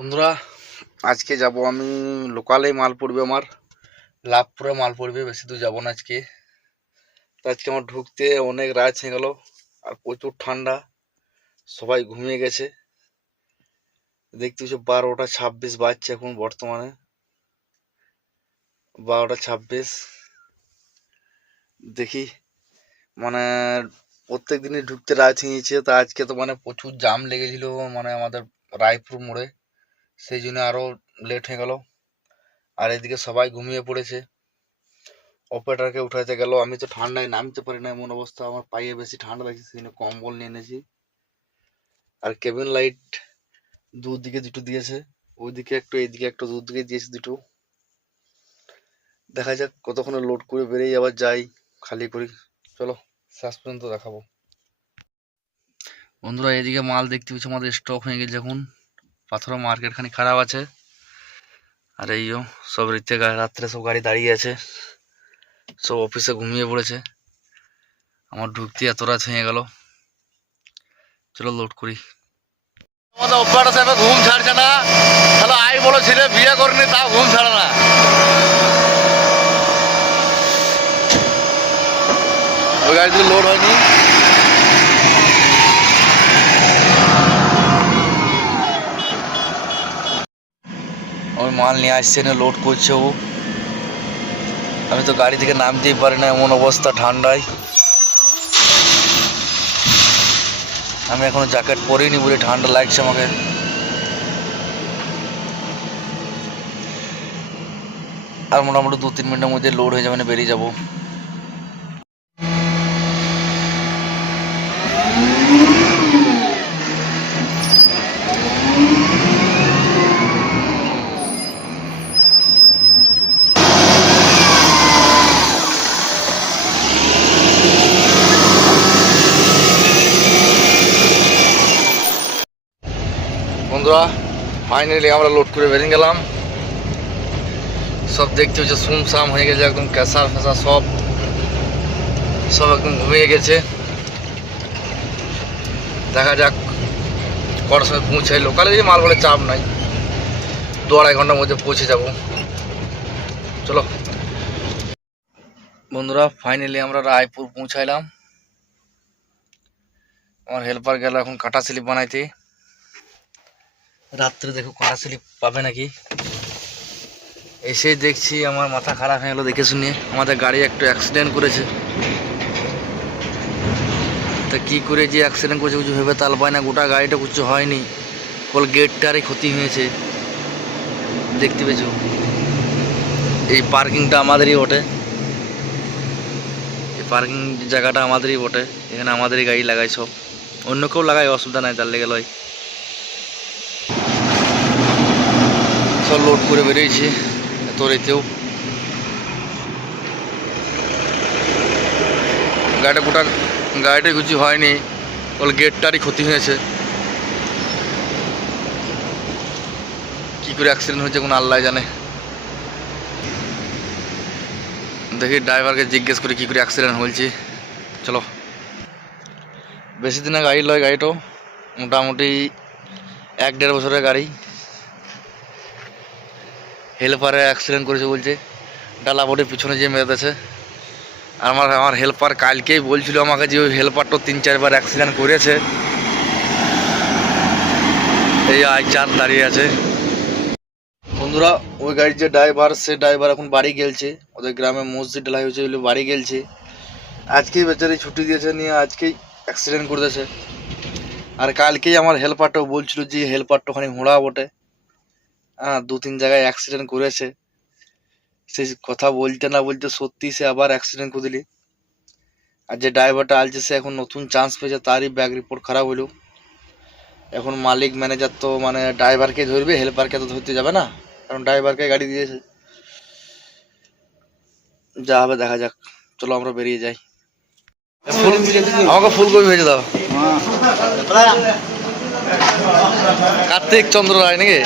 বন্ধুরা, আজকে যাব আমি লোকালেই মাল পড়বে আমার। লাভপুরে মাল পড়বে, বেশি দূর যাব না আজকে। আজকে আমার ঢুকতে অনেক রাত হয়ে গেল, আর প্রচুর ঠান্ডা। সবাই ঘুমিয়ে গেছে। দেখতে হচ্ছে বারোটা ছাব্বিশ বাজছে এখন বর্তমানে। বারোটা ছাব্বিশ। দেখি মানে প্রত্যেক দিনই ঢুকতে রাত হয়েছে তা আজকে তো মানে প্রচুর জাম লেগেছিল মানে আমাদের রায়পুর মোড়ে। সেই জন্য আরও লেট হয়ে গেল। আর এদিকে সবাই ঘুমিয়ে পড়েছে। অপারেটারকে উঠাতে গেল। আমি তো ঠান্ডায় নামতে পারি না, এমন অবস্থা। আমার পায়ে বেশি ঠান্ডা লাগছে, সেই জন্য কম্বল নিয়ে এনেছি। আর কেবিন লাইট দুদিকে দুটো দিয়েছে। ওইদিকে একটু, এইদিকে একটু, দুদিকে দিয়েছে দুটো। দেখা যাক কতক্ষণে লোড করে বেরিয়ে আবার যাই খালি করি। চলো, শেষ পর্যন্ত দেখাবো। বন্ধুরা, এদিকে মাল দেখতে পাচ্ছি, আমাদের স্টক হয়ে গেছে এখন। পাথর মার্কেট খানি খারাপ আছে। আর এইও সব রীতে রাত্রে সব গাড়ি দাঁড়িয়ে আছে। সব অফিসে ঘুমিয়ে পড়েছে। আমার ঢুকতে এত রাত হয়ে গেল। চলো লোড করি। আমাদের অপারেটর সাহেব ঘুম ছাড়ছে না। তাহলে আই বড় ছেলে বিয়ে করেনি, তাও ঘুম ছাড়ে না। ওই গাড়িতে লোড হয়নি। মাল নিয়ে আসছে না লোড করছে ও। আমি তো গাড়ি থেকে নামতেই পারি না, এমন অবস্থা ঠান্ডায়। আমি এখনও জ্যাকেট পরিনি বলে ঠান্ডা লাগছে আমাকে। আর মোটামুটি দু তিন মিনিটের মধ্যে লোড হয়ে যাবে না বেরিয়ে যাব। বন্ধুরা ফাইনালি আমরা লোড করে বেরিয়ে গেলাম। সব দেখতে হচ্ছে সুমসাম হয়ে গেছে, একদম ক্যাসার ফ্যাসার সব। সব একদম ঘুমিয়ে গেছে। দেখা যাক কটার সময় পৌঁছাই লোকালে যে মাল বলে চাপ নাই। দু আড়াই ঘণ্টার মধ্যে পৌঁছে যাব। চলো। বন্ধুরা ফাইনালি আমরা রায়পুর পৌঁছাইলাম। আমার হেল্পার গেল এখন কাটা স্লিপ বানাইতে। রাত্রে দেখো কারা স্লিপ পাবে নাকি? এসে দেখছি আমার মাথা খারাপ হয়ে গেলো দেখে শুনে। আমাদের গাড়ি একটু অ্যাক্সিডেন্ট করেছে। তা কি করে যে অ্যাক্সিডেন্ট করেছে কিছু ভেবে তাল পায় না, গোটা গাড়িটা কিছু হয়নি। কল গেটটারই ক্ষতি হয়েছে। দেখতে পেয়েছ? এই পার্কিংটা আমাদেরই বটে। এই পার্কিং জায়গাটা আমাদেরই বটে। এখানে আমাদেরই গাড়ি লাগাই সব। অন্য কেউ লাগাই অসুবিধা নাই তার লেগে লয়। সব লোড করে বেরিয়েছি এত রেতেও গাড়িটা গোটা গাড়িটা কিছু হয়নি ওর গেটটারই ক্ষতি হয়েছে। কি করে অ্যাক্সিডেন্ট হয়েছে কোনো আল্লাহ জানে। দেখি ড্রাইভারকে জিজ্ঞেস করি কি করে অ্যাক্সিডেন্ট হয়েছে। চলো। বেশি দিনের গাড়ি লয় গাড়িটাও, মোটামুটি এক দেড় বছরের গাড়ি। হেল্পারে অ্যাক্সিডেন্ট করেছে বলছে। ডালা বোর্ডের পিছনে যে মেরেছে আমার আমার হেল্পার কালকেই বলছিল আমাকে যে ওই হেল্পারটা তিন, চারবার অ্যাক্সিডেন্ট করেছে। এই আই চার দাঁড়িয়ে আছে। বন্ধুরা, ওই গাড়ির যে ড্রাইভার সে ড্রাইভার এখন বাড়ি গেলছে। ওদের গ্রামে মসজিদ ঢালাই হয়েছে বলে বাড়ি গেলছে। আজকেই বেচারি ছুটি দিয়েছে নিয়ে আজকেই অ্যাক্সিডেন্ট করে দিয়েছে আর কালকেই আমার হেল্পারটাও বলছিল যে হেল্পারটা ওখানে ঘোড়া বটে। দু তিন জায়গায় অ্যাক্সিডেন্ট করেছে সে কথা বলতে না বলতে সত্যি সে আবার অ্যাক্সিডেন্ট করে দিলি। আর যে ড্রাইভারটা আলছে সে এখন নতুন চান্স পেয়েছে তারই ব্যাগ রিপোর্ট খারাপ হলো এখন মালিক ম্যানেজার তো মানে ড্রাইভারকে ধরবে হেল্পারকে তো ধরতে যাবে না। কারণ ড্রাইভারকে গাড়ি দিয়েছে। যা হবে দেখা যাক। চলো আমরা বেরিয়ে যাই। ফুল আমাকে ফুলকপি ভেজে দাও কার্তিক চন্দ্র রায় নাকি?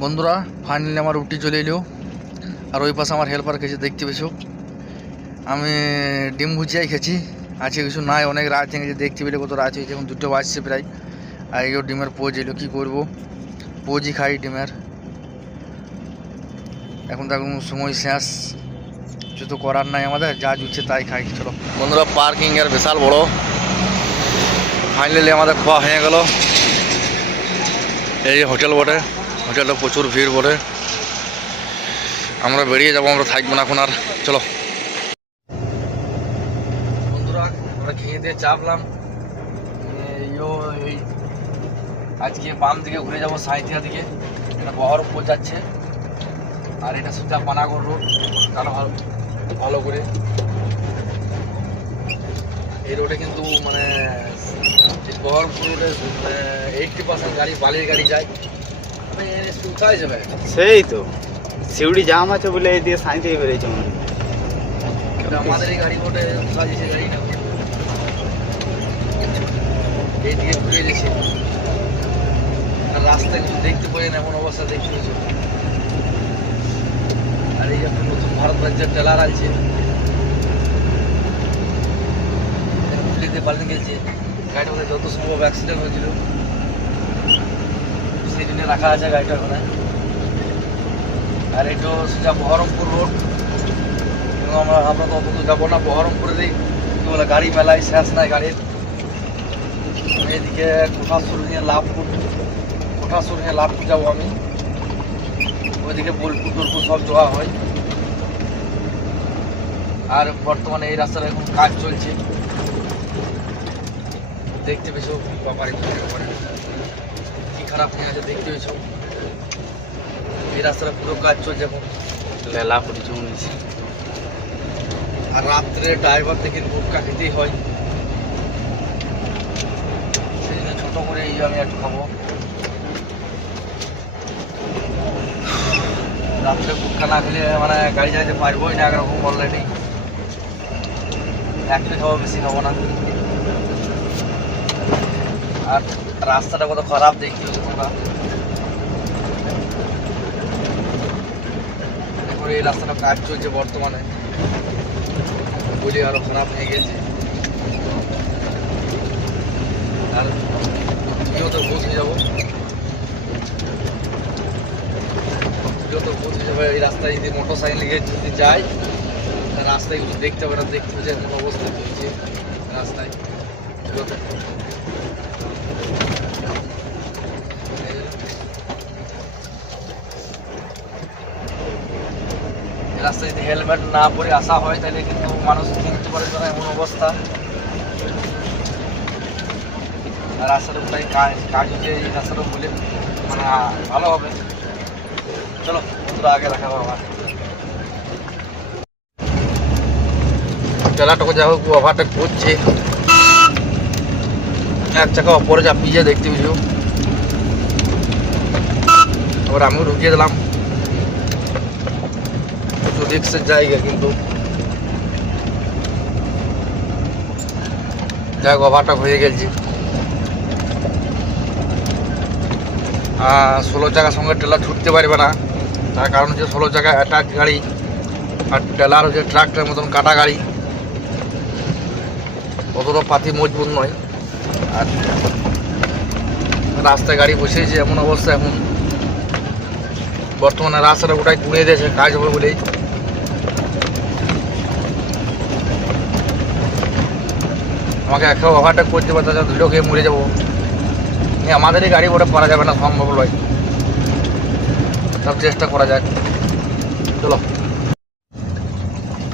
বন্ধুরা ফাইনালি আমার রুটি চলে এলো। আর ওই পাশে আমার হেল্পার খেয়েছে দেখতে পেয়েছ? আমি ডিম ভুজিয়াই খেয়েছি। আজকে কিছু নাই অনেক রাত হয়ে গেছে দেখতে পেলে কত রাত হয়েছে এখন দুটো বাজছে প্রায়। এগুলো ডিমের পোজ এলো, কী করব? পোজই খাই ডিমের। এখন তো এখন সময় শেষ, কিছু তো করার নাই আমাদের, যা জুচ্ছে তাই খাই, চলো। বন্ধুরা পার্কিং এর বিশাল বড়। ফাইনালি আমাদের খাওয়া হয়ে গেল। এই হোটেল বটে হোটেলে প্রচুর ভিড় বটে। আমরা বেরিয়ে যাব, আমরা থাকব না এখন আর, চলো। বন্ধুরা, আমরা খেয়ে দিয়ে চাপলাম আজকে বাম দিকে ঘুরে যাব সাঁইথিয়া দিকে। এটা বহরমপুর যাচ্ছে। আর এটা সোজা পানাগড় রোড। তাহলে ভালো ভালো করে। এই রোডে কিন্তু মানে এই বহরমপুর রোডে এইটটি পার্সেন্ট গাড়ি বালির গাড়ি যায়। মানে কোথায় যাবে। সেই তো। শিউড়ি জাম আছে বলে এই দিয়ে সাঁই থেকে বেরিয়েছে মনে। আমাদের এই গাড়ি ওটে সাজিয়েছে গাড়ি না। এইদিকে ঘুরে গেছে। রাস্তায় কিছু দেখতে পাই না, এমন অবস্থা দেখতে পেয়েছ আর এই একটা নতুন ভারত রাজ্যের টেলার আছে পুলিশে পালিয়ে গেছে। মধ্যে যত সম্ভব অ্যাক্সিডেন্ট হয়েছিল। সেই জন্য রাখা আছে গাড়িটা ওখানে। আর এটা সোজা বহরমপুর রোড। আমরা আমরা তো অত যাব না বহরমপুরেরই কি বলে, গাড়ি মেলায় শেষ নাই গাড়ির। এদিকে লাভ লাভপুর কোঠাসুর নিয়ে লাভপুর যাব আমি। ওইদিকে বোলপুর টোলপুর সব যাওয়া হয়। আর বর্তমানে এই রাস্তার এখন কাজ চলছে। দেখতে পেয়েছ বাবারে কি খারাপ হয়ে আছে দেখতে পেয়েছ। এই রাস্তাটা পুরো কাজ চলছে এখন। লেলা পড়েছে হচ্ছে আর রাত্রে ড্রাইভার থেকে গুটকা খেতেই হয়। সেই জন্য ছোটো করে এই আমি একটু খাব। রাত্রে গুটকা না খেলে মানে গাড়ি চালাতে পারবোই না একরকম অলরেডি একটা খাব বেশি খাব না। আর রাস্তাটা কত খারাপ দেখি তোমরা। এই রাস্তাটা কাজ চলছে বর্তমানে। বলি আরও খারাপ হয়ে গেছে। আর তুমিও তো বুঝে যাব। তুমিও তো বুঝে যাবে এই রাস্তায় যদি মোটর সাইকেল যদি যাই রাস্তায় কিছু দেখতে হবে না, দেখতে হবে যে অবস্থা চলছে রাস্তায়। রাস্তায় যদি হেলমেট না পরে আসা হয়, তাহলে কিন্তু মানুষ কিনতে পারে না এমন অবস্থা। রাস্তাটা প্রায় কাজ কাজ হচ্ছে এই রাস্তাটা বলে মানে ভালো হবে। চলো, বন্ধুরা, আগে রাখা বাবা টেলাটাকে যা হোক ওভারটেক করছে। এক চাকা ওপরে যা পিজে দেখতে পেয়েছ। আবার আমিও ঢুকিয়ে দিলাম। একটু রিক্সের জায়গা কিন্তু। যাই ওভারটা হয়ে গেছি। ষোলো চাকার সঙ্গে ট্রেলার ছুটতে পারবে না। তার কারণ হচ্ছে ষোলো চাকা অ্যাটাচ গাড়ি আর ট্রেলার হচ্ছে ট্রাক্টের মতন কাটা গাড়ি। অতটা পাতি মজবুত নয়। আর রাস্তায় গাড়ি বসেছে, এমন অবস্থা এখন। বর্তমানে রাস্তাটা গোটাই কুড়িয়ে দিয়েছে, কাজ হবে বলেই। আমাকে একটা ওভারটেক করতে পারতে ধুলো খেয়ে মরে যাব। আমাদেরই গাড়ি ওটা পারা যাবে না, সম্ভব নয়। সব চেষ্টা করা যায় চলো।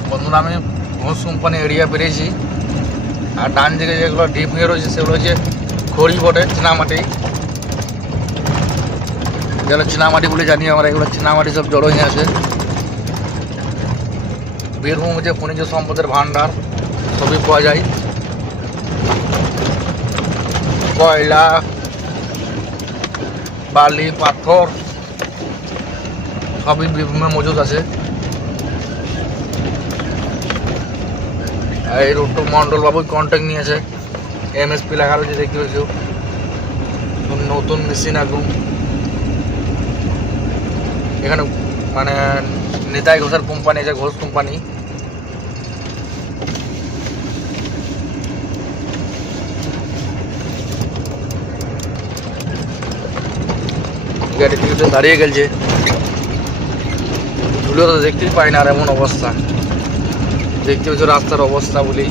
বন্ধুরা, আমি ঘোষ কোম্পানি এরিয়া বেরিয়েছি। আর ডান দিকে যেগুলো ডিপ হয়ে রয়েছে, সেগুলো হচ্ছে খড়ি বটে, চীনামাটি। যেগুলো চীনামাটি বলে জানি আমরা, এগুলো চীনামাটি সব জড়ো হয়ে আছে। বীরভূম হচ্ছে খনিজ সম্পদের ভাণ্ডার, সবই পাওয়া যায়। কয়লা, বালি, পাথর সবই মজুদ আছে। আর এই রোডটা মন্ডল বাবু কন্ট্যাক্ট নিয়েছে। এমএসপি লেখা রয়েছে, দেখতে পাচ্ছ নতুন মেশিন একদম। এখানে মানে নেতাই ঘোষের কোম্পানি আছে, ঘোষ কোম্পানি গাড়ি দাঁড়িয়ে গেছে ধুলো তো দেখতেই পাই না আর এমন অবস্থা। দেখতে হচ্ছে রাস্তার অবস্থা বলি।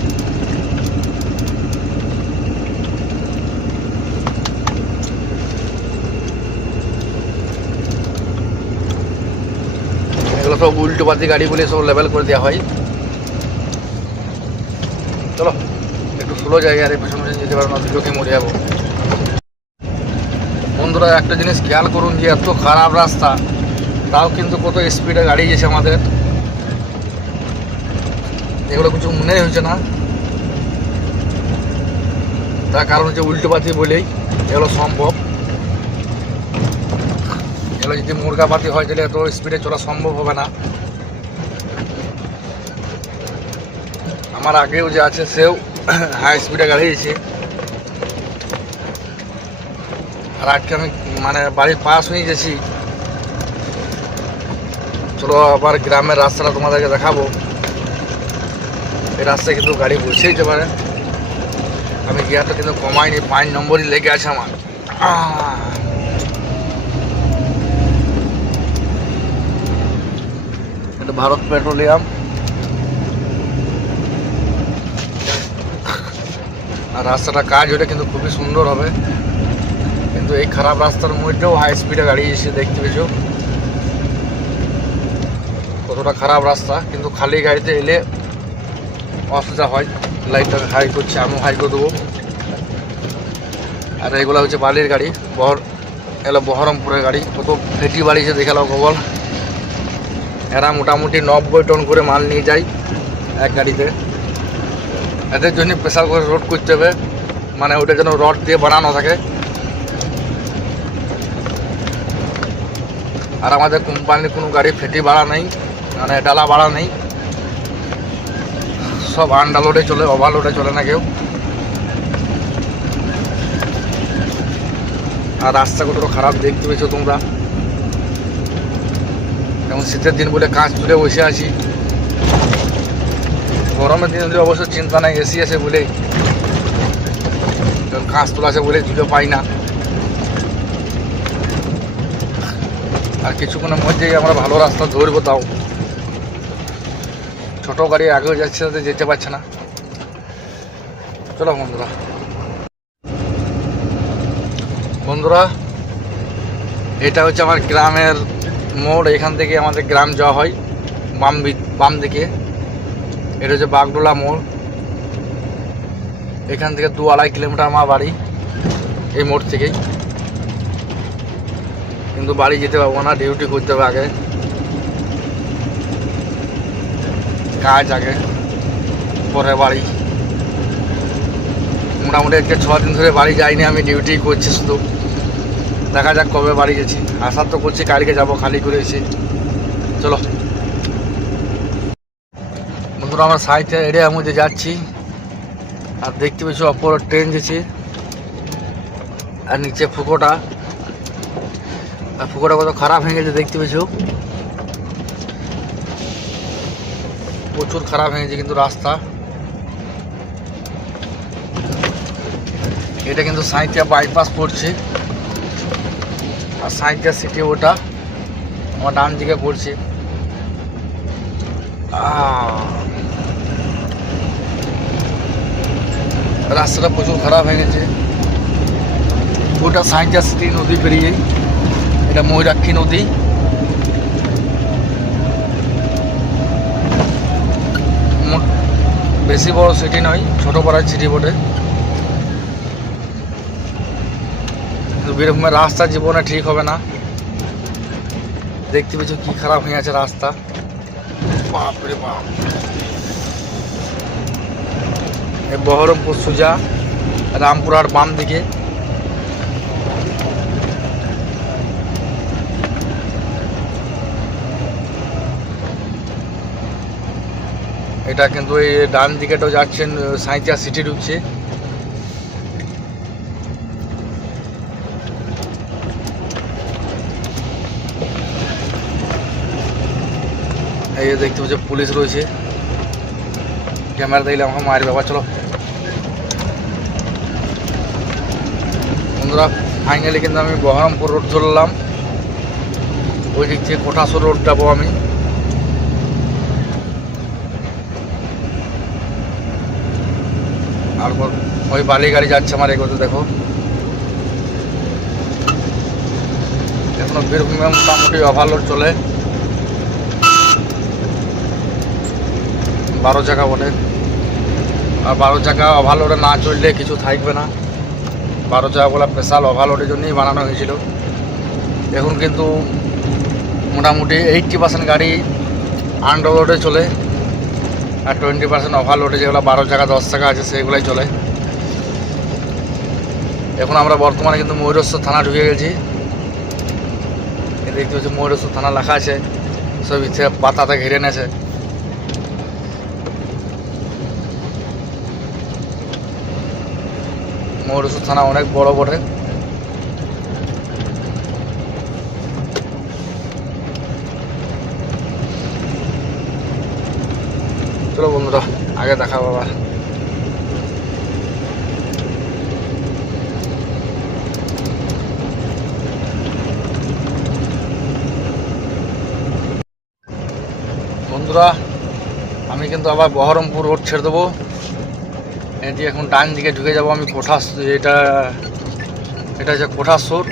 এগুলো সব উল্টো পাতি গাড়ি বলে সব লেভেল করে দেওয়া হয়। চলো, একটু স্লো জায়গায় আর পেছনে যেতে পারব না দুটোকে মরে যাব। বন্ধুরা, একটা জিনিস খেয়াল করুন যে এত খারাপ রাস্তা। তাও কিন্তু কত স্পিডে গাড়ি গেছে আমাদের। এগুলো কিছু মনে হয়েছে না। তার কারণ হচ্ছে উল্টো পাতি বলেই এগুলো সম্ভব। এগুলো যদি মুরগা পাতি হয় তাহলে এত স্পিডে চলা সম্ভব হবে না। আমার আগেও যে আছে, সেও হাই স্পিডে গাড়ি দিয়েছে আর আজকে আমি মানে বাড়ির পাশ হয়ে গেছি। চলো আবার গ্রামের রাস্তাটা তোমাদেরকে দেখাবো। এই রাস্তায় কিন্তু গাড়ি বসে যেতে পারে। আমি গিয়ারটা কিন্তু কমাইনি, পাঁচ নম্বরই লেগে আছে আমার। এটা ভারত পেট্রোলিয়াম। আর রাস্তাটা কাজ হলে কিন্তু খুবই সুন্দর হবে। কিন্তু এই খারাপ রাস্তার মধ্যেও হাই স্পিডে গাড়ি এসে দেখতে পেয়েছ। কতটা খারাপ রাস্তা, কিন্তু খালি গাড়িতে এলে অসুবিধা হয়। লাইটটা হাই করছে, আমিও হাই করে দেবো। আর এগুলো হচ্ছে বালির গাড়ি, বহর এগুলো বহরমপুরের গাড়ি। কত ফেটি বাড়িছে দেখাল কবল এরা মোটামুটি নব্বই টন করে মাল নিয়ে যায় এক গাড়িতে। এদের জন্য প্রেশার করে রোড করতে হবে। মানে ওটা যেন রড দিয়ে বানানো থাকে। আর আমাদের কোম্পানির কোনো গাড়ি ফেটি ভাড়া নেই। মানে ডালা বাড়া নেই। সব আন্ডারলোডে চলে ওভারলোডে চলে না কেউ। আর রাস্তা কতটা খারাপ দেখতে পেয়েছ তোমরা? যেমন শীতের দিন বলে কাঁচ তুলে বসে আছি। গরমের দিন হলে অবশ্য চিন্তা নাই, এসি আছে বলে। কাঁচ তোলা আছে বলে জুলে পাই না। আর কিছুক্ষণের মধ্যেই আমরা ভালো রাস্তা ধরবো তাও। ছোট গাড়ি আগেও যাচ্ছে তাতে যেতে পারছে না। চলো বন্ধুরা। বন্ধুরা, এটা হচ্ছে আমার গ্রামের মোড়, এখান থেকে আমাদের গ্রাম যাওয়া হয়, বাম বাম দিকে। এটা হচ্ছে বাগডোলা মোড়। এখান থেকে দু আড়াই কিলোমিটার আমার বাড়ি, এই মোড় থেকেই। কিন্তু বাড়ি যেতে পারব না ডিউটি করতে হবে আগে। কাজ আগে পরে বাড়ি। মোটামুটি আজকে দিন ধরে বাড়ি যাইনি, আমি ডিউটি করছি শুধু। দেখা যাক কবে বাড়ি গেছি। আসার তো করছি, কালকে যাব, খালি করে এসে। চলো। বন্ধুরা, আমরা সাইডে এরিয়ার মধ্যে যাচ্ছি। আর দেখতে পেয়েছি, অপর ট্রেন যেছে আর নিচে ফুকোটা। আর ফুকোটা কত খারাপ হয়ে গেছে, দেখতে পেয়েছ। প্রচুর খারাপ হয়ে গেছে কিন্তু রাস্তা। এটা কিন্তু সাঁইতিয়া বাইপাস পড়ছে আর সাঁইতিয়া সিটি ওটা। আমার ডান দিকে পড়ছে রাস্তাটা প্রচুর খারাপ হয়ে গেছে। ওটা সাঁইতিয়া সিটি নদী পেরিয়েই এটা ময়ূরাক্ষী নদী। বেশি বড় সিটি নয়, ছোট পাড়ার সিটি বটে। কিন্তু বীরভূমের রাস্তা জীবনে ঠিক হবে না। দেখতে পেয়েছ কি খারাপ হয়ে আছে রাস্তা। বাপরে বাপ। বহরমপুর সুজা রামপুরার বাম দিকে এটা কিন্তু এই ডান দিকেটাও যাচ্ছেন সাঁইতিয়া সিটি ঢুকছে। এই দেখতে পাচ্ছি পুলিশ রয়েছে। ক্যামেরা দেখলে আমাকে মারি বাবা চলো। বন্ধুরা ফাইনালি কিন্তু আমি বহরমপুর রোড ধরলাম। ওই দিক থেকে কোঠাসুর রোড যাব আমি। তারপর ওই বালি গাড়ি যাচ্ছে আমার এগোতে, দেখো। এখনও বীরভূমে মোটামুটি ওভারলোড চলে। বারো চাকা বটে। আর বারো চাকা ওভারলোডে না চললে কিছু থাকবে না। বারো চাকা বলা স্পেশাল ওভারলোডের জন্যই বানানো হয়েছিল। এখন কিন্তু মোটামুটি এইটটি পার্সেন্ট গাড়ি আন্ডার রোডে চলে। আর টোয়েন্টি পার্সেন্ট অফার ওভারলোডে যেগুলো বারো টাকা দশ টাকা আছে, সেগুলোই চলে। এখন আমরা বর্তমানে কিন্তু ময়ূরেশ্বর থানা ঢুকে গেছি। দেখতে পাচ্ছি ময়ূরেশ্বর থানা লেখা আছে, সব ইচ্ছে পাতাতে ঘিরে নেছে। ময়ূরেশ্বর থানা অনেক বড় বটে। চলো বন্ধুরা, আগে দেখা বাবা বন্ধুরা, আমি কিন্তু আবার বহরমপুর রোড ছেড়ে দেবো। এটি এখন ডান দিকে ঢুকে যাব আমি কোঠাস, এটা এটা হচ্ছে কোঠাসুর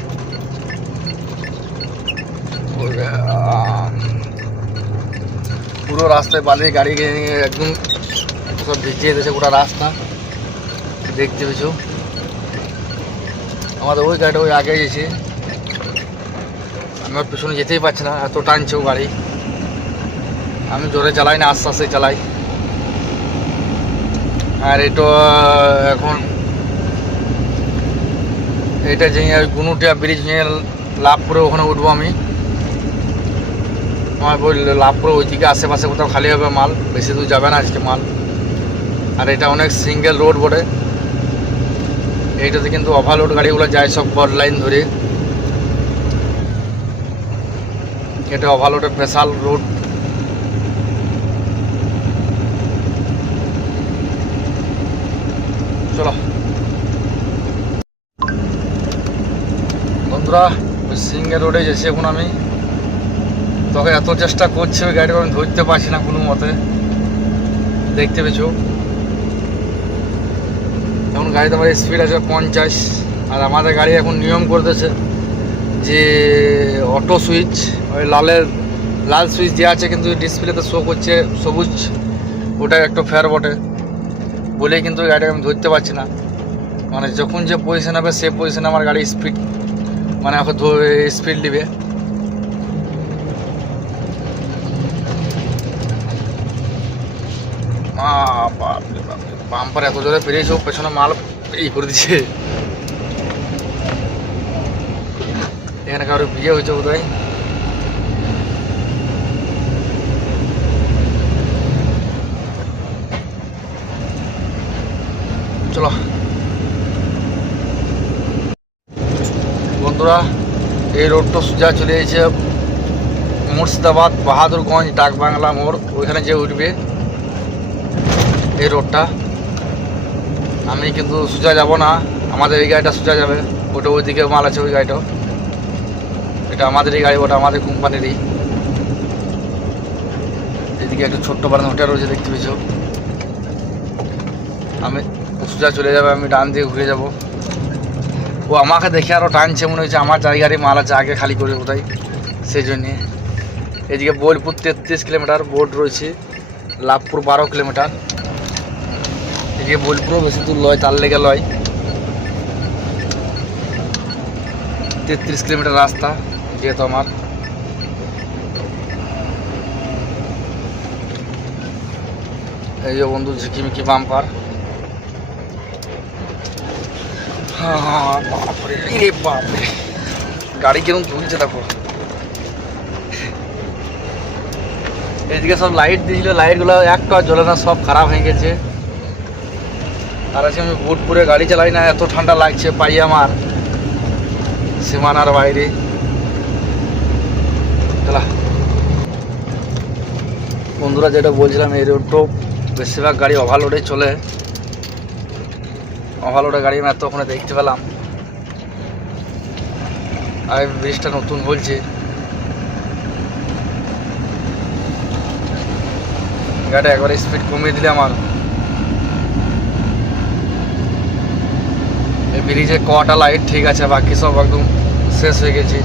পুরো রাস্তায় বালি, গাড়ি একদম সব ভিজিয়ে দিয়েছে গোটা রাস্তা। দেখতে পেয়েছ? আমাদের ওই গাড়িটা ওই আগে গেছে আমি ওর পিছনে যেতেই পারছি না, এত টানছে ও গাড়ি। আমি জোরে চালাই না, আস্তে আস্তে চালাই। আর এটা, এখন এটা যে, গুনুটিয়া ব্রিজ নিয়ে লাভ করে ওখানে উঠবো আমি। আমার ওই লাভ করে ওইদিকে আশেপাশে কোথাও খালি হবে মাল, বেশি দূর যাবে না আজকে মাল। আর এটা অনেক সিঙ্গেল রোড বটে। এইটাতে কিন্তু ওভারলোড গাড়িগুলো যায় সব বড় লাইন ধরে। এটা ওভারলোডের স্পেশাল রোড চলো। বন্ধুরা, ওই সিঙ্গেল রোডে যেছি এখন আমি। তোকে এত চেষ্টা করছে, ওই গাড়িটা আমি ধরতে পারছি না কোনো মতে। দেখতে পেয়েছ? এখন গাড়িতে আমার স্পিড আছে পঞ্চাশ, আর আমাদের গাড়ি এখন নিয়ম করে দিয়েছে যে অটো সুইচ ওই লালের, লাল সুইচ দেওয়া আছে, কিন্তু ডিসপ্লেতে শো করছে সবুজ, ওটা একটু ফেয়ার বটে। বলেই কিন্তু গাড়িটা আমি ধরতে পারছি না। মানে যখন যে পজিশন হবে, সে পজিশনে আমার গাড়ি স্পিড মানে এখন স্পিড নেবে বাম্পার এত জোরে পেরিয়েছে পেছনে মাল এই করে দিচ্ছে এখানে কারও বিয়ে হয়েছে বোধ চলো। বন্ধুরা, এই রোডটা সোজা চলে এসেছে মুর্শিদাবাদ, বাহাদুরগঞ্জ ডাক বাংলা মোড়। ওইখানে যে উঠবে। এই রোডটা। আমি কিন্তু সোজা যাব না। আমাদের এই গাড়িটা সোজা যাবে। ওটা ওই দিকে মাল আছে ওই গাড়িটাও। এটা আমাদেরই গাড়ি, ওটা আমাদের কোম্পানিরই। এদিকে একটা ছোট্ট বারান হোটেল রয়েছে, দেখতে পেয়েছ। আমি সোজা চলে যাবে, আমি ডান দিয়ে ঘুরে যাব। ও আমাকে দেখে আরও টানছে, মনে হচ্ছে আমার জায়গারই মাল আছে, আগে খালি করে কোথায়? সেই জন্যে। এদিকে বোলপুর তেত্রিশ কিলোমিটার বোর্ড রয়েছে, লাভপুর বারো কিলোমিটার। এদিকে বোলপুরও বেশি দূর লয় তার লেগে লয় তেত্রিশ কিলোমিটার রাস্তা, যেহেতু আমার। এই যে বন্ধু, ঝিকিমিকি বাম্পার। বাপরে গাড়ি কীরকম ঝুলছে দেখো। এদিকে সব লাইট দিয়েছিল লাইটগুলো একটা জ্বলে না, সব খারাপ হয়ে গেছে। আর আজকে আমি বুট পরে গাড়ি চালাই না, এত ঠান্ডা লাগছে, পাই আমার। সীমানার বাইরে। বন্ধুরা, যেটা বলছিলাম, এই রোডটো বেশিরভাগ গাড়ি ওভারলোডে চলে। ওভারলোডে গাড়ি আমি এতক্ষণে দেখতে পেলাম। আর ব্রিজটা নতুন হয়েছে গাড়িটা একবার স্পিড কমিয়ে দিলে আমার। ব্রিজে কটা লাইট ঠিক আছে, বাকি সব একদম শেষ হয়ে গেছি।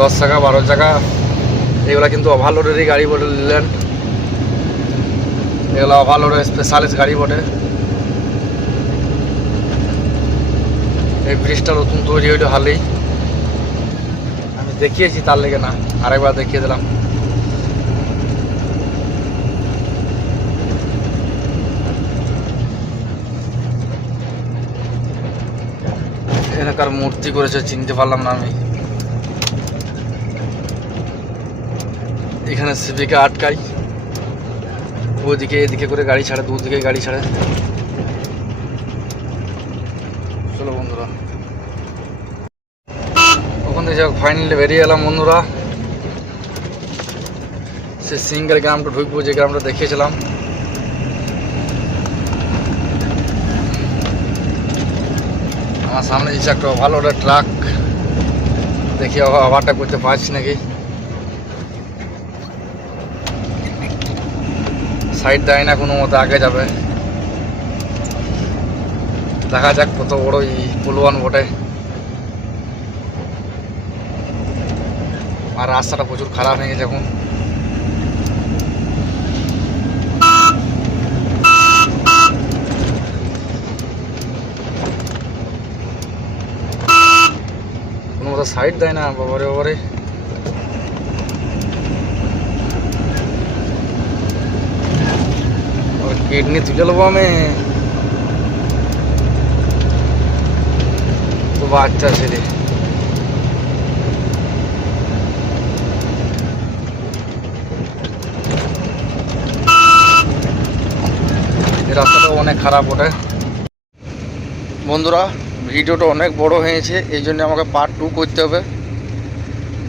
দশ টাকা বারো টাকা এগুলা কিন্তু ওভারলোডেরই গাড়ি বটে ল্যান্ড এগুলো ওভারলোডের স্পেশালিস্ট গাড়ি বটে। এই ব্রিজটা নতুন তৈরি হইল হালেই। আমি দেখিয়েছি, তার লেগে না, আরেকবার দেখিয়ে দিলাম। এলাকার মূর্তি করেছে চিনতে পারলাম না আমি। এখানে সিভিকে আটকাই। ওদিকে এদিকে করে গাড়ি ছাড়ে, দুদিকে গাড়ি ছাড়ে। চলো বন্ধুরা। ওখান থেকে যাক ফাইনালি বেরিয়ে এলাম বন্ধুরা। সে সিঙ্গেল গ্রামটা ঢুকবো, যে গ্রামটা দেখিয়েছিলাম। আমার সামনে দিচ্ছে একটা ভালো একটা ট্রাক দেখি আবারটা করতে পারছি নাকি। সাইড দেয় না, কোনো মতো আগে যাবে। দেখা যাক কত বড় এই পুলওয়ান বটে। আর রাস্তাটা প্রচুর খারাপ হয়ে গেছে এখন কোনো মতো সাইড দেয় না, বাবারে বাবারে। কিডনি তুলে নেব আমি। বাচ্চা ছেলে রাস্তাটা অনেক খারাপ ওঠে বন্ধুরা ভিডিওটা অনেক বড় হয়েছে, এই জন্য আমাকে পার্ট টু করতে হবে।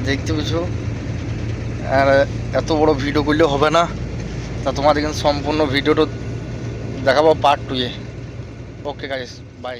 দেখতে পেছো আর এত বড় ভিডিও করলে হবে না। তা তোমাদের কিন্তু সম্পূর্ণ ভিডিওটা দেখাবো পার্ট টুয়ে ওকে গাইস বাই